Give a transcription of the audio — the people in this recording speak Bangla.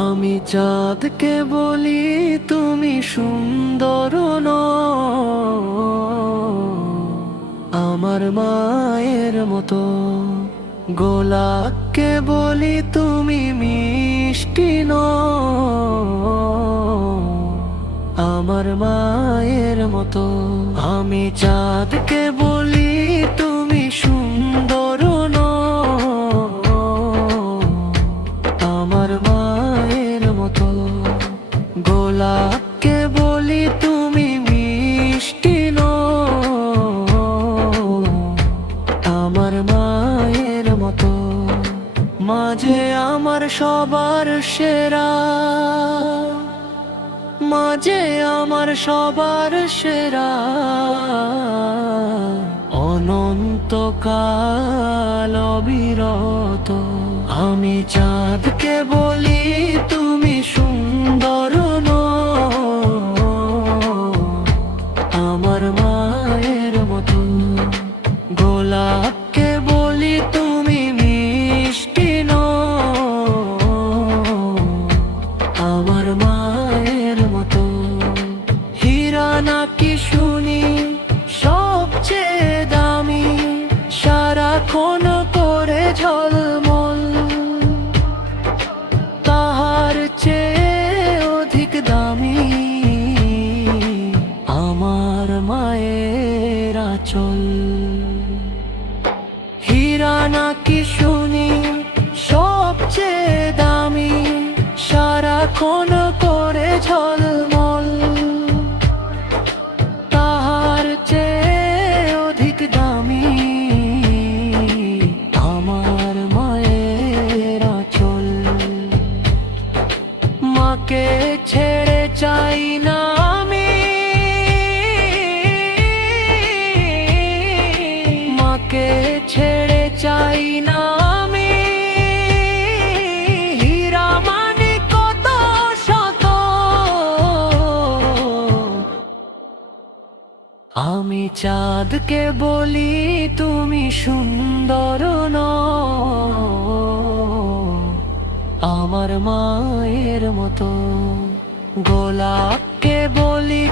আমি চাঁদকে বলি তুমি সুন্দর নও, আমার মায়ের মতো। গোলাপকে বলি তুমি মিষ্টি নও, আমার মায়ের মতো। আমি চাঁদকে বলি তুমি সুন্দর নও, আমার মায়ের মতো। গোলাপকে বলি তুমি মিষ্টি নও, আমার মায়ের মতো। মাঝে আমার সবার সেরা, মাঝে আমার সবার সেরা, অনন্তকাল অবিরত। আমি চাঁদকে বলি তুমি সুন্দর নও, আমার মায়ের মতো। গোলাপকে বলি তুমি মিষ্টি নও, আমার মায়ের মতো। হীরা নাকি শুনি সবচেয়ে দামি, সারাক্ষণ করে ঝলমল, তাহার চেয়ে অধিক দামি আমার মায়ের আঁচল। হীরা নাকি শুনি সবচেয়ে দামি, সারাক্ষণ করে ঝলমল, তাহার চেয়ে অধিক দামি আমার মায়ের আঁচল। মাকে ছেড়ে চাই না আমি, মাকে ছেড়ে চাই না আমি। হীরা মানে কত শত, আমি চাঁদকে বলি তুমি সুন্দর নও, আমার মায়ের মতো। গোলাপকে বলি